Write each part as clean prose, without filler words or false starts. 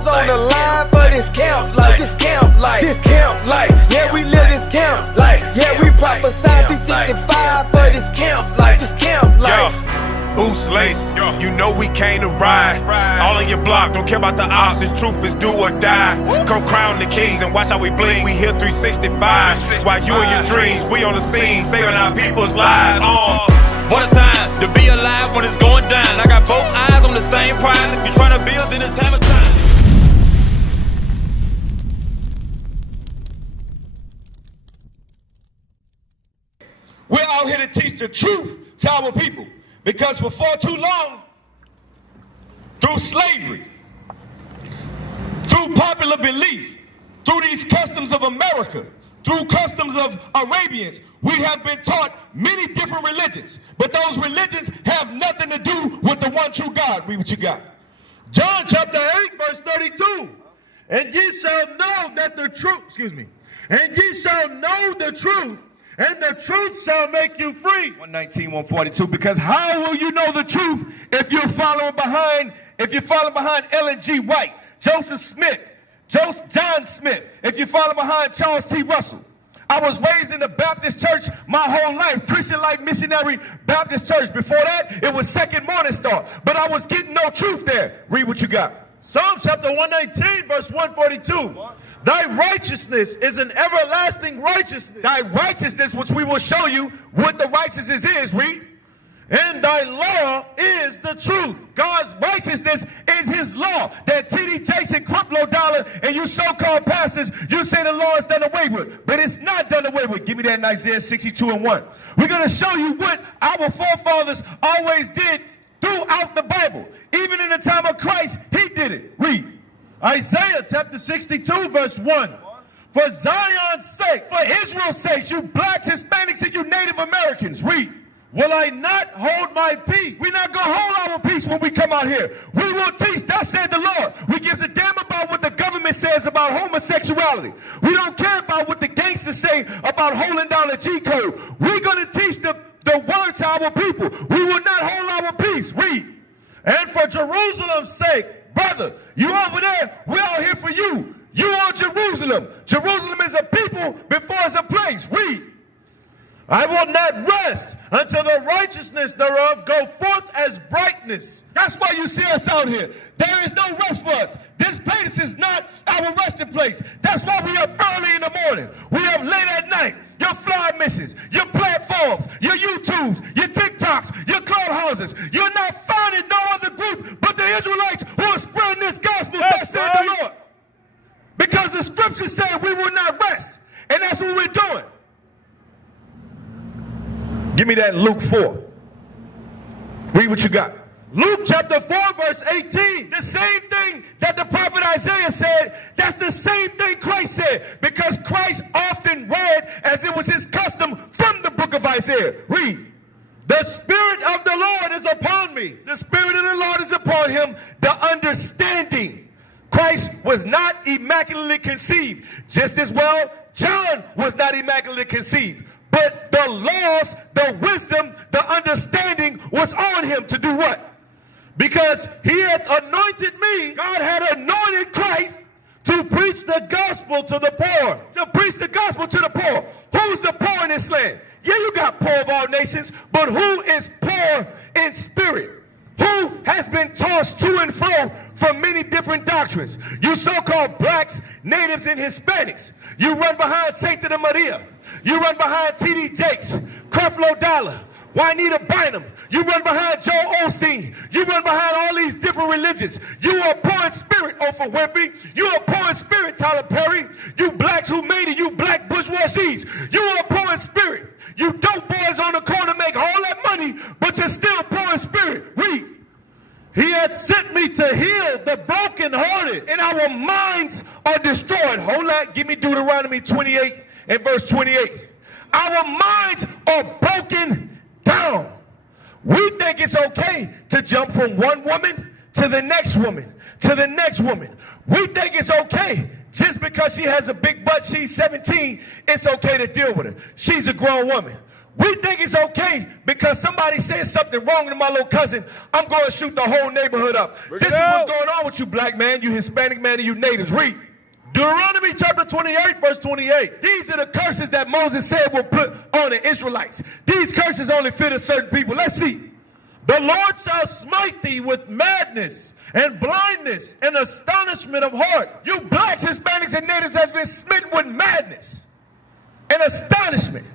lives on the line for this camp life. This camp life. This camp life. Yeah, we live this camp life. Yeah, we prophesy 365 for this camp life. This camp life. Boots lace, you know we came to ride. All on your block, don't care about the odds. This truth is do or die. Come crown the kings and watch how we bling. We here 365. While you and your dreams, we on the scene, saving our people's lives. What a time to be alive when it's going down. I got both eyes on the same prize. If you're trying to build, then it's hammer time. We're out here to teach the truth to our people. Because for far too long, through slavery, through popular belief, through these customs of America, through customs of Arabians, we have been taught many different religions. But those religions have nothing to do with the one true God. Read what you got. John chapter 8, verse 32. And ye shall know that the truth, and ye shall know the truth, and the truth shall make you free. 119, 142. Because how will you know the truth if you're following behind Ellen G. White, Joseph Smith, John Smith, if you follow behind Charles T. Russell? I was raised in the Baptist church my whole life, Christian Life Missionary Baptist Church. Before that, it was Second Morning Star. But I was getting no truth there. Read what you got. Psalm chapter 119, verse 142. Thy righteousness is an everlasting righteousness. Thy righteousness, which we will show you what the righteousness is, read. And thy law is the truth. God's righteousness is his law. That T.D. Jakes and Creflo Dollar and you so-called pastors, you say the law is done away with. But it's not done away with. Give me that in Isaiah 62 and 1. We're going to show you what our forefathers always did throughout the Bible. Even in the time of Christ, he did it. Read. Isaiah chapter 62, verse 1. For Zion's sake, for Israel's sake, you blacks, Hispanics, and you Native Americans, read. Will I not hold my peace? We're not going to hold our peace when we come out here. We will teach, thus said the Lord. We gives a damn about what the government says about homosexuality. We don't care about what the gangsters say about holding down the G code. We're going to teach the word to our people. We will not hold our peace. Read. And for Jerusalem's sake, brother, you over there, we're out here for you. You are Jerusalem. Jerusalem is a people before it's a place. Read. I will not rest until the righteousness thereof go forth as brightness. That's why you see us out here. There is no rest for us. This place is not our resting place. That's why we up early in the morning. We up late at night. Your fly missions, your platforms, your YouTubes, your TikToks, your clubhouses. You're not finding no other group but the Israelites who are spreading this gospel. That's said the Lord. Because the scripture said we will not rest. And that's what we're doing. Give me that Luke 4. Read what you got. Luke chapter 4, verse 18. The same thing that the prophet Isaiah said, that's the same thing Christ said. Because Christ often read, as it was his custom, from the book of Isaiah. Read. The Spirit of the Lord is upon me. The Spirit of the Lord is upon him. The understanding. Christ was not immaculately conceived. Just as well, John was not immaculately conceived. But the laws, the wisdom, the understanding was on him to do what? Because he had anointed me. God had anointed Christ to preach the gospel to the poor. To preach the gospel to the poor. Who's the poor in this land? Yeah, you got poor of all nations, but who is poor in spirit? Who has been tossed to and fro from many different doctrines? You so-called blacks, natives, and Hispanics. You run behind Saint Maria. You run behind T.D. Jakes, Creflo Dollar, Juanita Bynum. You run behind Joel Osteen. You run behind all these different religions. You are poor in spirit, Oprah Winfrey. You are poor in spirit, Tyler Perry. You blacks who made it, you black bourgeoisies. You are poor in spirit. You dope boys on the corner make all that money, but you're still poor in spirit. Read. He had sent me to heal the brokenhearted, and our minds are destroyed. Hold on, give me Deuteronomy 28 and verse 28. Our minds are broken down. We think it's okay to jump from one woman to the next woman, to the next woman. We think it's okay just because she has a big butt, she's 17, it's okay to deal with her. She's a grown woman. we think it's okay because somebody said something wrong to my little cousin, I'm going to shoot the whole neighborhood up. This is what's going on with you black man, you Hispanic man, and you natives. Read. Deuteronomy chapter 28, verse 28. These are the curses that Moses said will put on the Israelites. These curses only fit a certain people. Let's see. The Lord shall smite thee with madness and blindness and astonishment of heart. You blacks, Hispanics, and natives has been smitten with madness and astonishment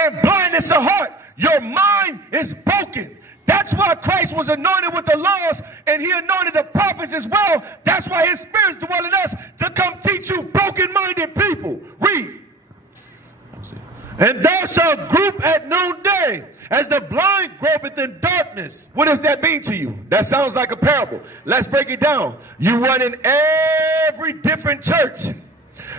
and blindness of heart. Your mind is broken. That's why Christ was anointed with the laws, and he anointed the prophets as well. That's why his spirit's dwell in us to come teach you broken-minded people. Read. And thou shalt group at noonday, as the blind gropeth in darkness. What does that mean to you? That sounds like a parable. Let's break it down. You run in every different church.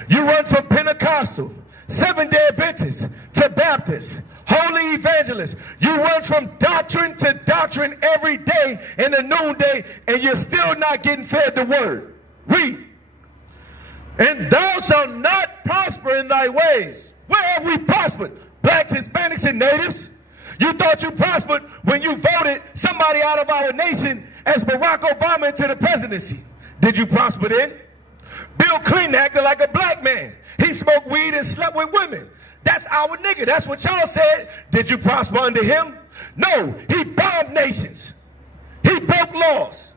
You run from Pentecostal, Seventh-day Adventist, to Baptist, Holy Evangelist. You run from doctrine to doctrine every day in the noonday, and you're still not getting fed the word. Read. And thou shalt not prosper in thy ways. Where have we prospered? Blacks, Hispanics, and natives. You thought you prospered when you voted somebody out of our nation as Barack Obama into the presidency. Did you prosper then? Bill Clinton acted like a black man. He smoked weed and slept with women. That's our nigga. That's what y'all said. Did you prosper under him? No. He bombed nations. He broke laws.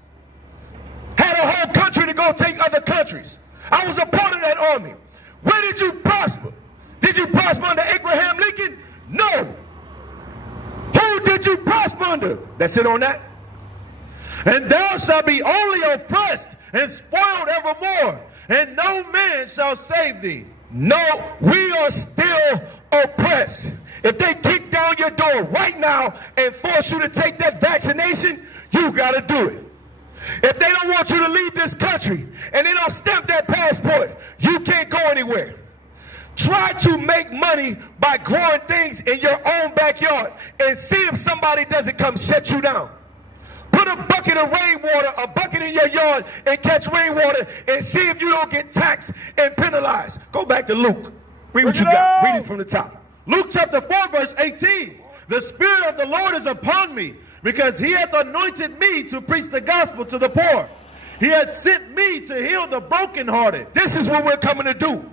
Had a whole country to go take other countries. I was a part of that army. Where did you prosper? Did you prosper under Abraham Lincoln? No. Who did you prosper under? That's it on that. And thou shalt be only oppressed and spoiled evermore, and no man shall save thee. No, we are still oppressed. If they kick down your door right now and force you to take that vaccination, you got to do it. If they don't want you to leave this country and they don't stamp that passport, you can't go anywhere. Try to make money by growing things in your own backyard and see if somebody doesn't come shut you down. Put a bucket of rainwater, a bucket in your yard, and catch rainwater and see if you don't get taxed and penalized. Go back to Luke. Read what you got. Read it from the top. Luke chapter 4, verse 18. The Spirit of the Lord is upon me, because he hath anointed me to preach the gospel to the poor. He hath sent me to heal the brokenhearted. This is what we're coming to do.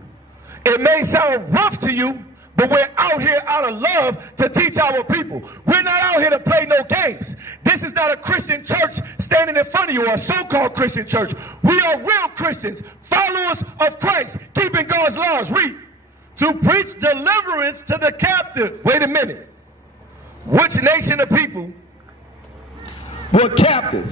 It may sound rough to you, but we're out here out of love to teach our people. We're not out here to play no games. This is not a Christian church standing in front of you, or a so-called Christian church. We are real Christians, followers of Christ, keeping God's laws. Read. To preach deliverance to the captives. Wait a minute. Which nation of people were captive?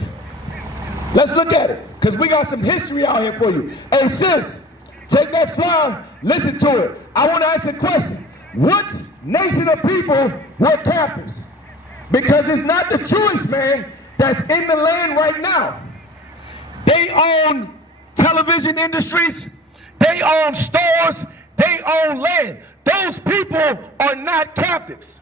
Let's look at it, because we got some history out here for you. Hey, sis, take that flyer, listen to it. I want to ask a question. Which nation of people were captives? Because it's not the Jewish man that's in the land right now. They own television industries. They own stores. They own land. Those people are not captives.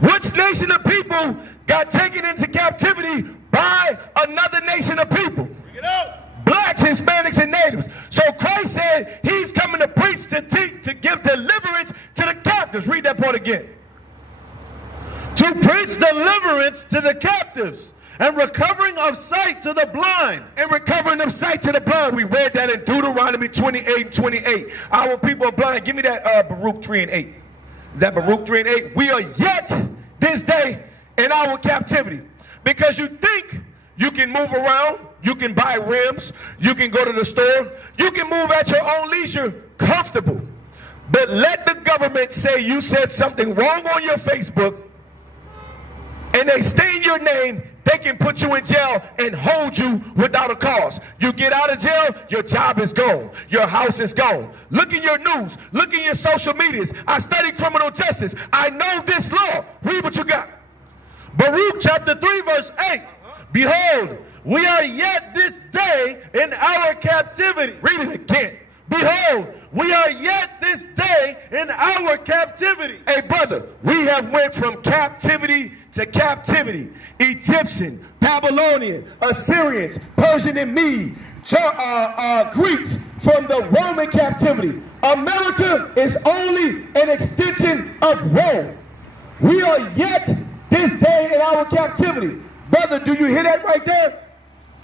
Which nation of people got taken into captivity by another nation of people? Bring it out. Blacks, Hispanics, and natives. So Christ said he's coming to preach, to teach, to give deliverance to the captives. Read that part again. To preach deliverance to the captives, and recovering of sight to the blind. And recovering of sight to the blind. We read that in Deuteronomy 28 and 28. Our people are blind. Give me that Baruch 3 and 8. Is that Baruch 3 and 8? We are yet this day in our captivity. Because you think you can move around, you can buy rims, you can go to the store, you can move at your own leisure, comfortable. But let the government say you said something wrong on your Facebook, and they stain your name, they can put you in jail and hold you without a cause. You get out of jail, your job is gone. Your house is gone. Look in your news. Look in your social medias. I study criminal justice. I know this law. Read what you got. Baruch chapter 3, verse 8. Behold, we are yet this day in our captivity. Read it again. Behold, we are yet this day in our captivity. Hey, brother, we have went from captivity to captivity. Egyptian, Babylonian, Assyrians, Persian and Mede, Greeks from the Roman captivity. America is only an extension of Rome. We are yet this day in our captivity. Brother, do you hear that right there?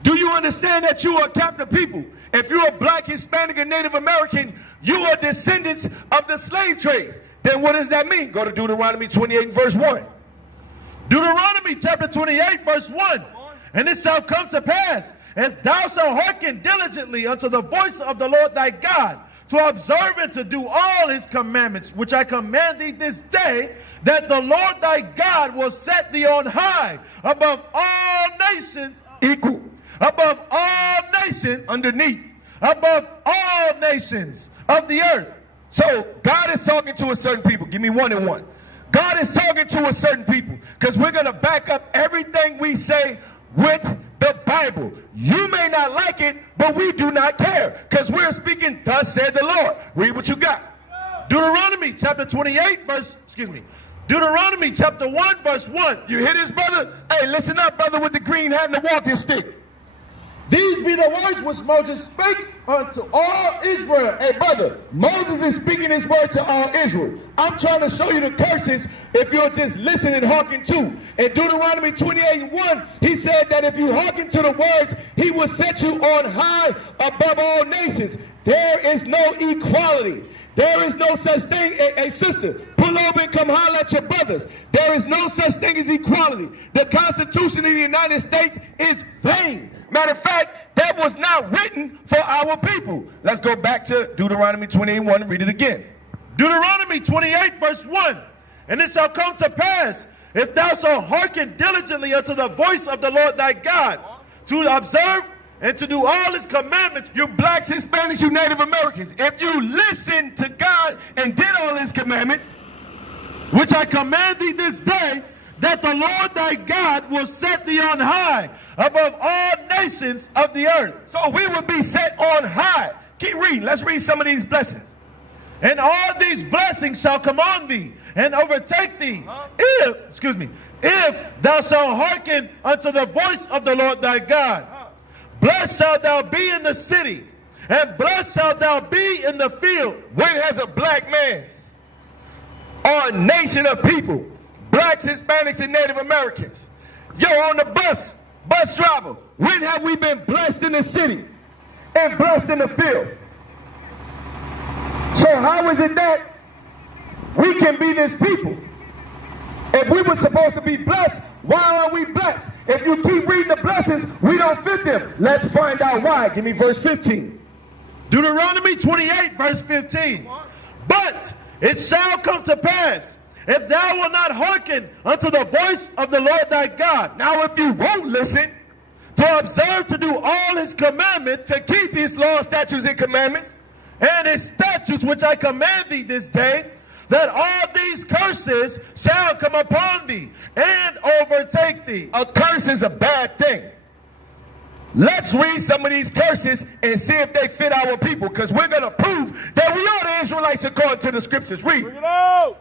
Do you understand that you are a captive people? If you're a black, Hispanic, and Native American, you are descendants of the slave trade. Then what does that mean? Go to Deuteronomy 28 and verse 1. Deuteronomy chapter 28 verse 1. And it shall come to pass, if thou shalt hearken diligently unto the voice of the Lord thy God, to observe and to do all his commandments, which I command thee this day, that the Lord thy God will set thee on high above all nations, Equal. above all nations, Underneath. above all nations of the earth. So God is talking to a certain people. Give me one and one. God is talking to a certain people because we're going to back up everything we say with the Bible. You may not like it, but we do not care because we're speaking, thus said the Lord. Read what you got. Deuteronomy chapter 28 verse, Deuteronomy chapter 1 verse 1. You hear this, brother? Hey, listen up, brother with the green hat and the walking stick. These be the words which Moses spake unto all Israel. Hey, brother, Moses is speaking his word to all Israel. I'm trying to show you the curses if you'll just listen and hearken to. In Deuteronomy 28:1, he said that if you hearken to the words, he will set you on high above all nations. There is no equality. There is no such thing. Hey, sister, pull over and come holler at your brothers. There is no such thing as equality. The Constitution of the United States is vain. Matter of fact, that was not written for our people. Let's go back to Deuteronomy 28:1 and read it again. Deuteronomy 28 verse 1. And it shall come to pass, if thou shalt hearken diligently unto the voice of the Lord thy God, to observe and to do all his commandments. You blacks, Hispanics, you Native Americans, if you listen to God and did all his commandments, which I command thee this day, that the Lord thy God will set thee on high above all nations of the earth. so we will be set on high. Keep reading. Let's read some of these blessings. And all these blessings shall come on thee and overtake thee, if thou shalt hearken unto the voice of the Lord thy God. Blessed shalt thou be in the city, and blessed shalt thou be in the field. When has a black man or a nation of people, blacks, Hispanics, and Native Americans, on the bus driver, when have we been blessed in the city and blessed in the field? So how is it that we can be this people? If we were supposed to be blessed, why aren't we blessed? If you keep reading the blessings, we don't fit them. Let's find out why. Give me verse 15. Deuteronomy 28 verse 15. But it shall come to pass, if thou wilt not hearken unto the voice of the Lord thy God. Now if you won't listen, To observe to do all his commandments, to keep his laws, statutes, and commandments, and his statutes which I command thee this day, that all these curses shall come upon thee and overtake thee. a curse is a bad thing. Let's read some of these curses and see if they fit our people, because we're going to prove that we are the Israelites according to the scriptures. Read.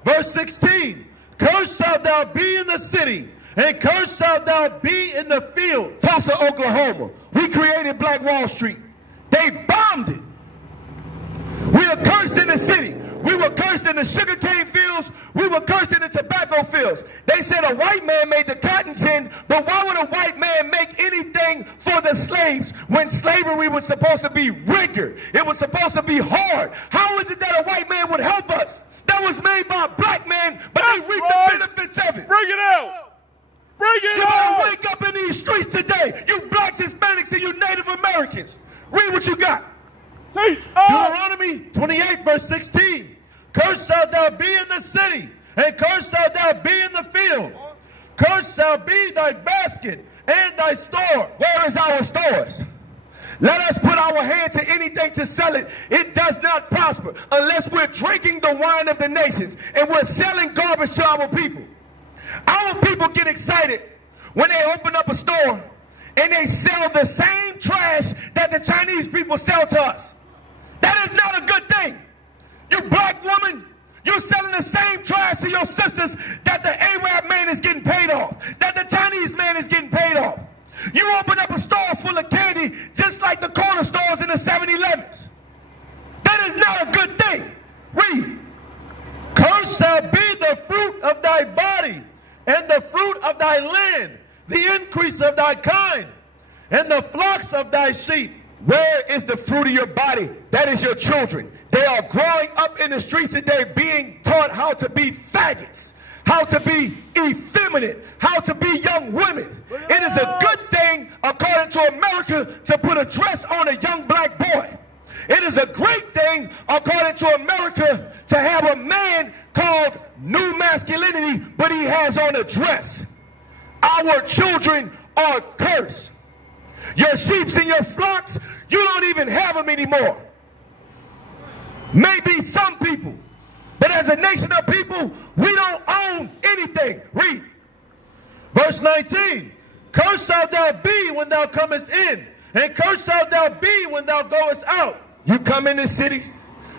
Verse 16, cursed shalt thou be in the city, and cursed shalt thou be in the field. Tulsa, Oklahoma. We created Black Wall Street. They bombed it. We are cursed in the city. We were cursed in the sugarcane fields. We were cursed in the tobacco fields. They said a white man made the cotton gin, but why would a white man make anything for the slaves when slavery was supposed to be rigor? It was supposed to be hard. How is it that a white man would help us? That was made by a black man, but they reap the benefits of it. Bring it out. Bring it You out. better wake up in these streets today, you blacks, Hispanics, and you Native Americans. Read what you got. Deuteronomy 28 verse 16. Cursed shalt thou be in the city, and cursed shalt thou be in the field. Cursed shall be thy basket and thy store. Where is our stores? Let us put our hand to anything to sell it. It does not prosper unless we're drinking the wine of the nations and we're selling garbage to our people. Our people get excited when they open up a store and they sell the same trash that the Chinese people sell to us. That is not a good thing. You black woman, you're selling the same trash to your sisters that the Arab man is getting paid off, that the Chinese man is getting paid off. You open up a store full of candy just like the corner stores in the 7-Elevens. That is not a good thing. Read. Cursed shall be the fruit of thy body, and the fruit of thy land, the increase of thy kind, and the flocks of thy sheep. Where is the fruit of your body? That is your children. They are growing up in the streets today being taught how to be faggots, how to be effeminate, how to be young women. It is a good thing, according to America, to put a dress on a young black boy. It is a great thing, according to America, to have a man called new masculinity, but he has on a dress. Our children are cursed. Your sheep and your flocks, you don't even have them anymore. Maybe some people, but as a nation of people, we don't own anything. Read. Verse 19, cursed shalt thou be when thou comest in, and cursed shalt thou be when thou goest out. You come in this city,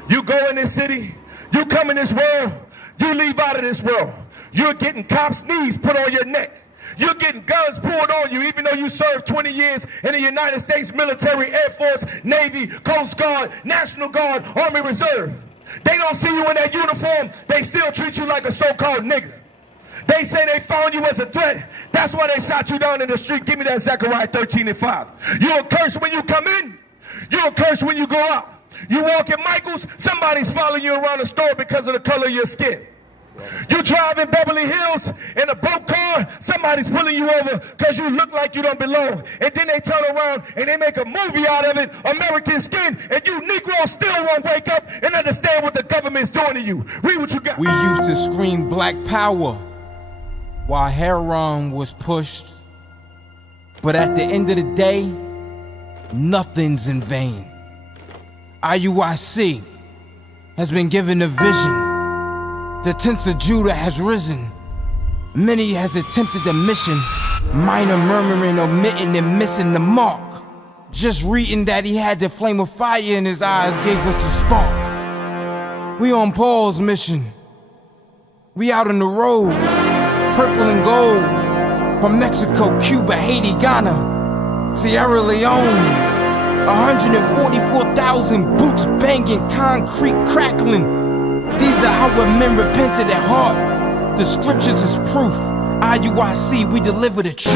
you go in this city, you come in this world, you leave out of this world. You're getting cops' knees put on your neck. You're getting guns pulled on you, even though you served 20 years in the United States military, Air Force, Navy, Coast Guard, National Guard, Army Reserve. They don't see you in that uniform. They still treat you like a so-called nigger. They say they found you as a threat. That's why they shot you down in the street. Give me that Zechariah 13:5. You're a curse when you come in. You're a curse when you go out. You walk in Michael's, somebody's following you around the store because of the color of your skin. You drive in Beverly Hills in a broke car, somebody's pulling you over because you look like you don't belong. And then they turn around and they make a movie out of it, American Skin, and you Negro still won't wake up and understand what the government's doing to you. Read what you got. We used to scream black power while heroin was pushed. But at the end of the day, nothing's in vain. IUIC has been given a vision. The tents of Judah has risen. Many has attempted the mission. Minor murmuring, omitting, and missing the mark. Just reading that he had the flame of fire in his eyes gave us the spark. We on Paul's mission. We out on the road. Purple and gold. From Mexico, Cuba, Haiti, Ghana, Sierra Leone. 144,000 boots banging, concrete crackling. These are our men repented at heart. The scriptures is proof. IUIC, we deliver the truth.